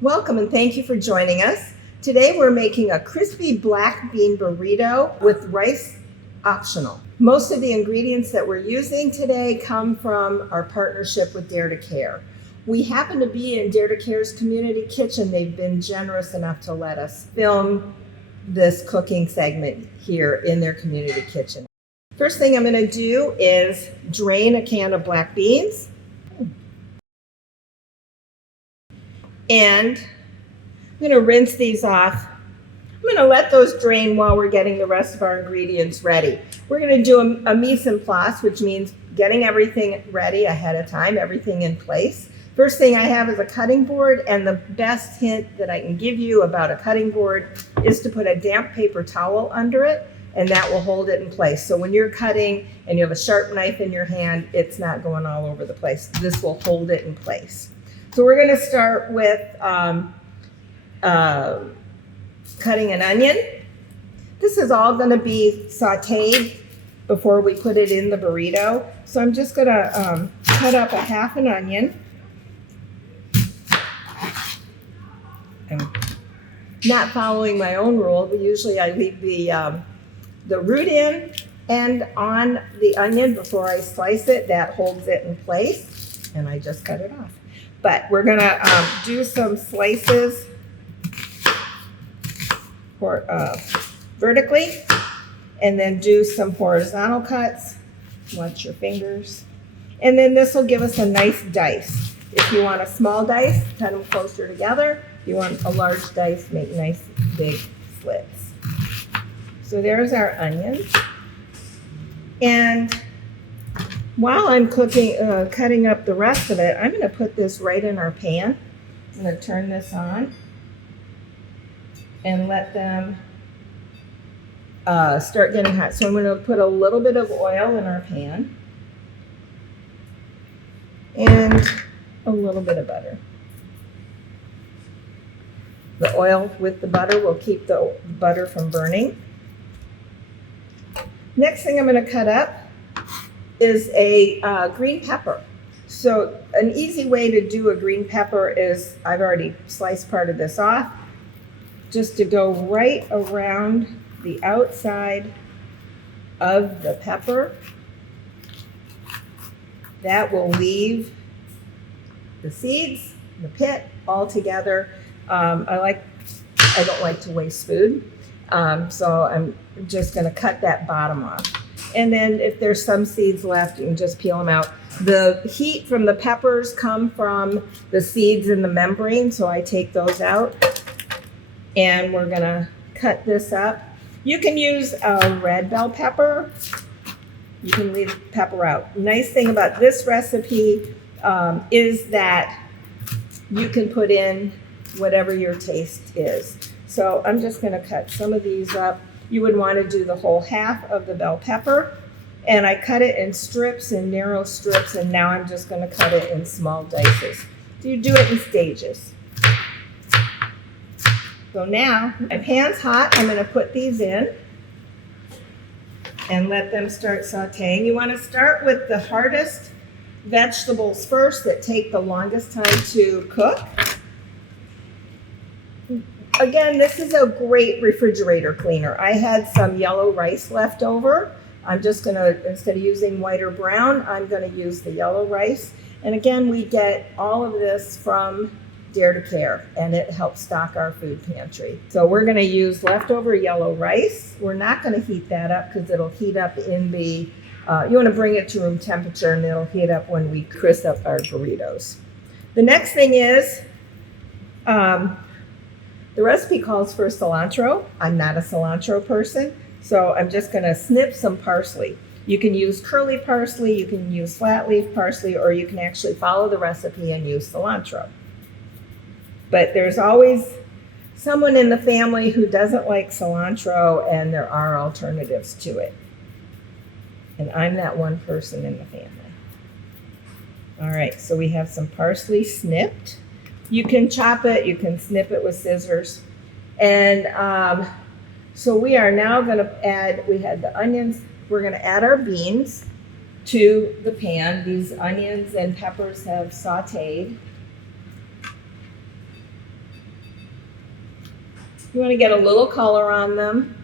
Welcome and thank you for joining us. Today we're making a crispy black bean burrito with rice optional. Most of the ingredients that we're using today come from our partnership with Dare to Care. We happen to be in Dare to Care's community kitchen. They've been generous enough to let us film this cooking segment here in their community kitchen. First thing I'm going to do is drain a can of black beans. And I'm going to rinse these off. I'm going to let those drain while we're getting the rest of our ingredients ready. We're going to do a mise en place, which means getting everything ready ahead of time, everything in place. First thing I have is a cutting board, and the best hint that I can give you about a cutting board is to put a damp paper towel under it, and that will hold it in place. So when you're cutting and you have a sharp knife in your hand, it's not going all over the place. This will hold it in place. So we're going to start with cutting an onion. This is all going to be sauteed before we put it in the burrito. So I'm just going to cut up a half an onion. I'm not following my own rule, but usually I leave the root in and on the onion before I slice it. That holds it in place, and I just cut it off. But we're going to do some slices for, vertically, and then do some horizontal cuts. Watch your fingers. And then this will give us a nice dice. If you want a small dice, cut them closer together. If you want a large dice, make nice big slits. So there's our onions. And while I'm cutting up the rest of it, I'm going to put this right in our pan. I'm going to turn this on and let them start getting hot. So I'm going to put a little bit of oil in our pan and a little bit of butter. The oil with the butter will keep the butter from burning. Next thing I'm going to cut up is a green pepper. So an easy way to do a green pepper is, I've already sliced part of this off, just to go right around the outside of the pepper. That will leave the seeds, the pit, all together. I don't like to waste food, so I'm just going to cut that bottom off. And then if there's some seeds left, you can just peel them out. The heat from the peppers come from the seeds in the membrane, so I take those out. And we're gonna cut this up. You can use a red bell pepper. You can leave pepper out. Nice thing about this recipe is that you can put in whatever your taste is. So I'm just gonna cut some of these up. You would want to do the whole half of the bell pepper, and I cut it in strips, in narrow strips, and now I'm just going to cut it in small dices. So you do it in stages. So now my pan's hot. I'm going to put these in and let them start sauteing. You want to start with the hardest vegetables first that take the longest time to cook. Again, this is a great refrigerator cleaner. I had some yellow rice left over. I'm just gonna, instead of using white or brown, I'm gonna use the yellow rice. And again, we get all of this from Dare to Care, and it helps stock our food pantry. So we're gonna use leftover yellow rice. We're not gonna heat that up because it'll heat up in the, you wanna bring it to room temperature, and it'll heat up when we crisp up our burritos. The next thing is, the recipe calls for cilantro. I'm not a cilantro person, so I'm just gonna snip some parsley. You can use curly parsley, you can use flat leaf parsley, or you can actually follow the recipe and use cilantro. But there's always someone in the family who doesn't like cilantro, and there are alternatives to it. And I'm that one person in the family. All right, so we have some parsley snipped. You can chop it, you can snip it with scissors. And so we are now gonna add, we had the onions, we're gonna add our beans to the pan. These onions and peppers have sauteed. You want to get a little color on them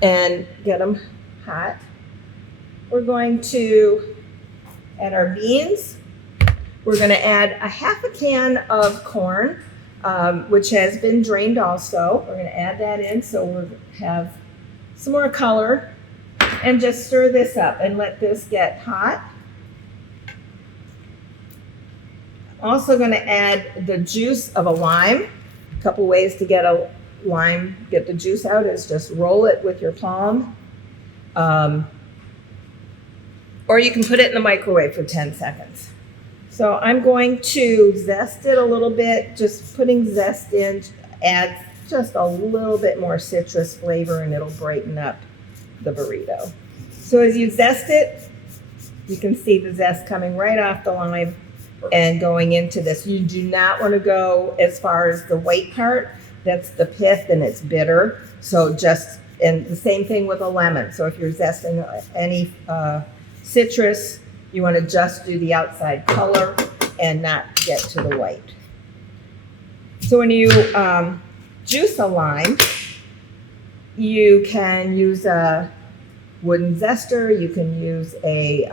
and get them hot. We're going to add our beans. We're going to add a half a can of corn, which has been drained also. We're going to add that in so we'll have some more color, and just stir this up and let this get hot. Also going to add the juice of a lime. A couple ways to get a lime, get the juice out, is just roll it with your palm. Or you can put it in the microwave for 10 seconds. So I'm going to zest it a little bit. Just putting zest in adds just a little bit more citrus flavor, and it'll brighten up the burrito. So as you zest it, you can see the zest coming right off the lime and going into this. You do not want to go as far as the white part. That's the pith and it's bitter. So just, and the same thing with a lemon. So if you're zesting any citrus, you want to just do the outside color and not get to the white. So when you juice a lime, you can use a wooden zester, you can use a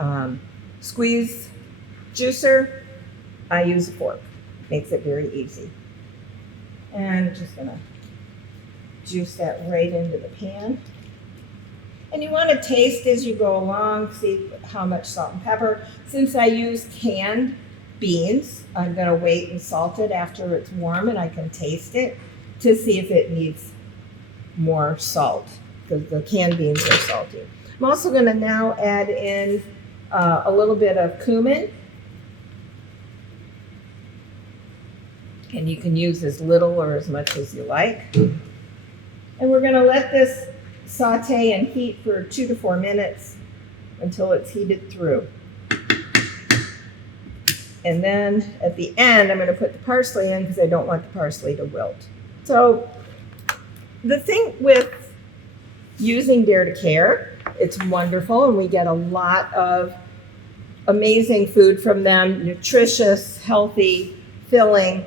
squeeze juicer. I use a fork. Makes it very easy. And I'm just gonna juice that right into the pan. And you want to taste as you go along, see how much salt and pepper. Since I use canned beans, I'm gonna wait and salt it after it's warm and I can taste it to see if it needs more salt, because the canned beans are salty. I'm also gonna now add in a little bit of cumin. And you can use as little or as much as you like. And we're gonna let this saute and heat for 2 to 4 minutes until it's heated through. And then at the end, I'm gonna put the parsley in because I don't want the parsley to wilt. So the thing with using Dare to Care, it's wonderful, and we get a lot of amazing food from them, nutritious, healthy, filling.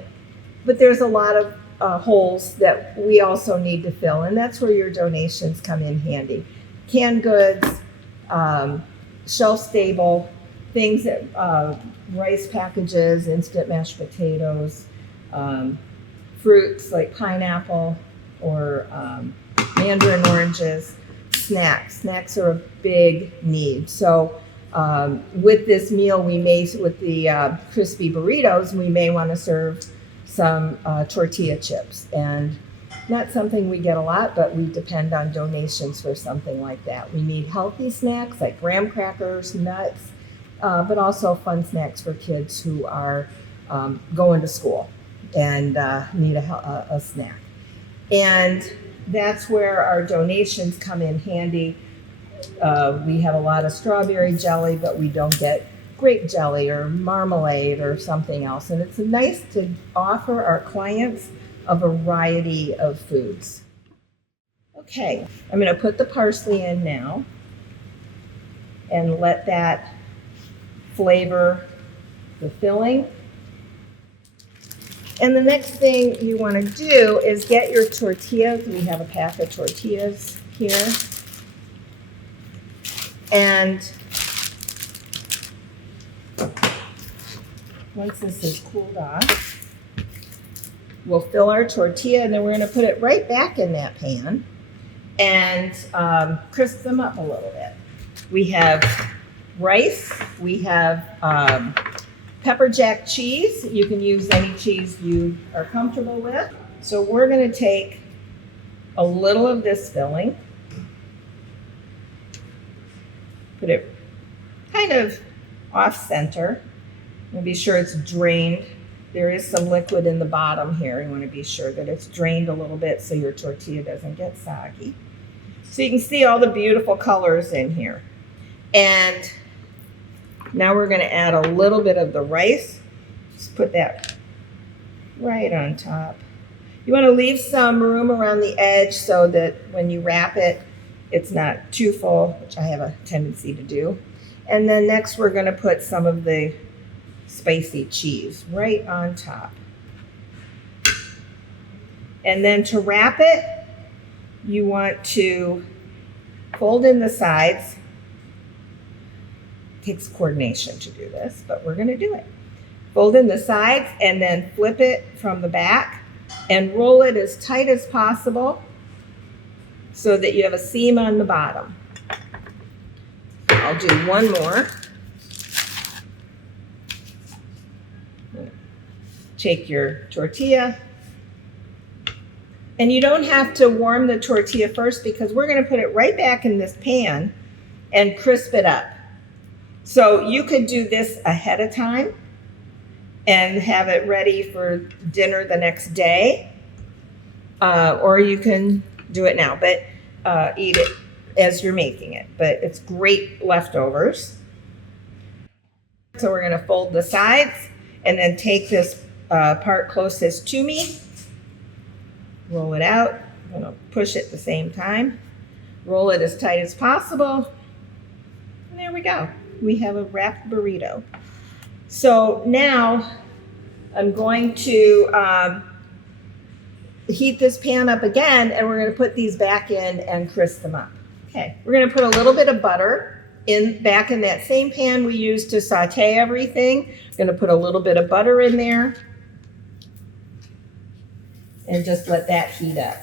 But there's a lot of holes that we also need to fill, and that's where your donations come in handy. Canned goods, shelf-stable, things that, rice packages, instant mashed potatoes, fruits like pineapple or mandarin oranges, snacks. Snacks are a big need. So with this meal, with the crispy burritos, we may want to serve some tortilla chips, and not something we get a lot, but we depend on donations for something like that. We need healthy snacks like graham crackers, nuts, but also fun snacks for kids who are going to school and need a snack. And that's where our donations come in handy. We have a lot of strawberry jelly, but we don't get grape jelly or marmalade or something else. And it's nice to offer our clients a variety of foods. Okay, I'm gonna put the parsley in now and let that flavor the filling. And the next thing you wanna do is get your tortillas. We have a pack of tortillas here. And once this is cooled off, we'll fill our tortilla, and then we're going to put it right back in that pan and crisp them up a little bit. We have rice, we have pepper jack cheese. You can use any cheese you are comfortable with. So we're going to take a little of this filling, put it kind of off center. And be sure it's drained. There is some liquid in the bottom here. You want to be sure that it's drained a little bit so your tortilla doesn't get soggy. So you can see all the beautiful colors in here. And now we're going to add a little bit of the rice. Just put that right on top. You want to leave some room around the edge so that when you wrap it, it's not too full, which I have a tendency to do. And then next we're going to put some of the spicy cheese right on top. And then to wrap it, you want to fold in the sides. It takes coordination to do this, but we're going to do it. Fold in the sides and then flip it from the back and roll it as tight as possible so that you have a seam on the bottom. I'll do one more. Take your tortilla. And you don't have to warm the tortilla first because we're going to put it right back in this pan and crisp it up. So you could do this ahead of time and have it ready for dinner the next day. Or you can do it now, but eat it as you're making it. But it's great leftovers. So we're going to fold the sides and then take this part closest to me. Roll it out. I'm going to push it at the same time. Roll it as tight as possible. And there we go. We have a wrapped burrito. So now I'm going to heat this pan up again, and we're going to put these back in and crisp them up. Okay, we're going to put a little bit of butter back in that same pan we used to saute everything. We're going to put a little bit of butter in there and just let that heat up.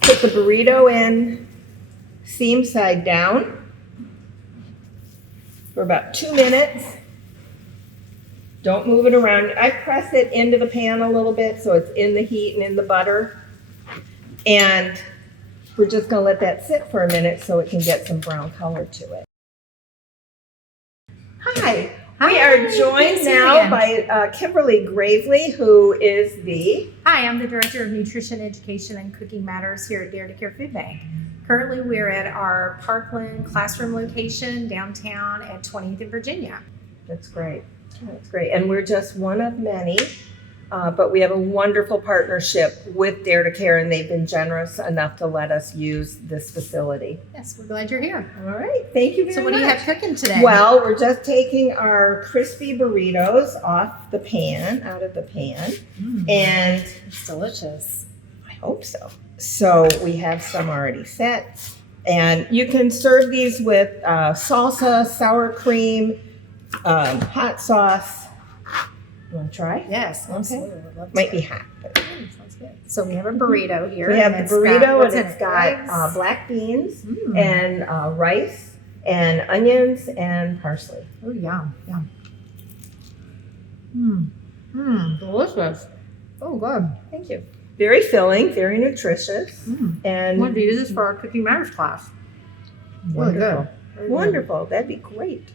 Put the burrito in seam side down for about 2 minutes. Don't move it around. I press it into the pan a little bit so it's in the heat and in the butter. And we're just going to let that sit for a minute so it can get some brown color to it. Hi. We are joined now by Kimberly Gravely, who is the... Hi, I'm the Director of Nutrition, Education, and Cooking Matters here at Dare to Care Food Bank. Currently, we're at our Parkland classroom location downtown at 20th and Virginia. That's great. That's great. And we're just one of many, but we have a wonderful partnership with Dare to Care, and they've been generous enough to let us use this facility. Yes, we're glad you're here. All right. Thank you very much. So what do you have cooking today? Well, we're just taking our crispy burritos off the pan, out of the pan. And it's delicious. I hope so. So we have some already set. And you can serve these with salsa, sour cream, hot sauce. You want to try? Yes, absolutely. Okay. Might be hot, but sounds good. So we have a burrito here. We have the burrito, and it's got eggs, black beans and rice and onions and parsley. Oh, yum, yum. Delicious. Oh, good. Thank you. Very filling, very nutritious. And I want to use this for our Cooking Matters class. Wonderful. Really good. Very Wonderful. That'd be great.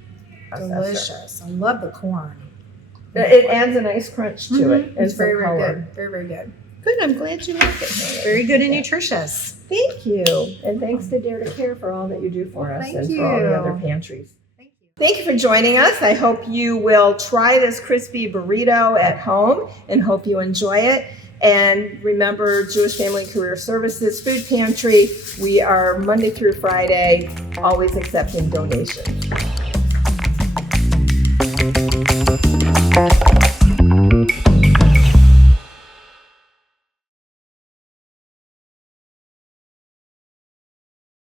Delicious. I love the corn. It adds a nice crunch to it. It's very, very good. Very, very good. Good. I'm glad you like it. Very good and nutritious. Thank you. And thanks to Dare to Care for all that you do for us and you. for all the other pantries. Thank you. Thank you for joining us. I hope you will try this crispy burrito at home and hope you enjoy it. And remember, Jewish Family and Career Services Food Pantry, we are Monday through Friday, always accepting donations.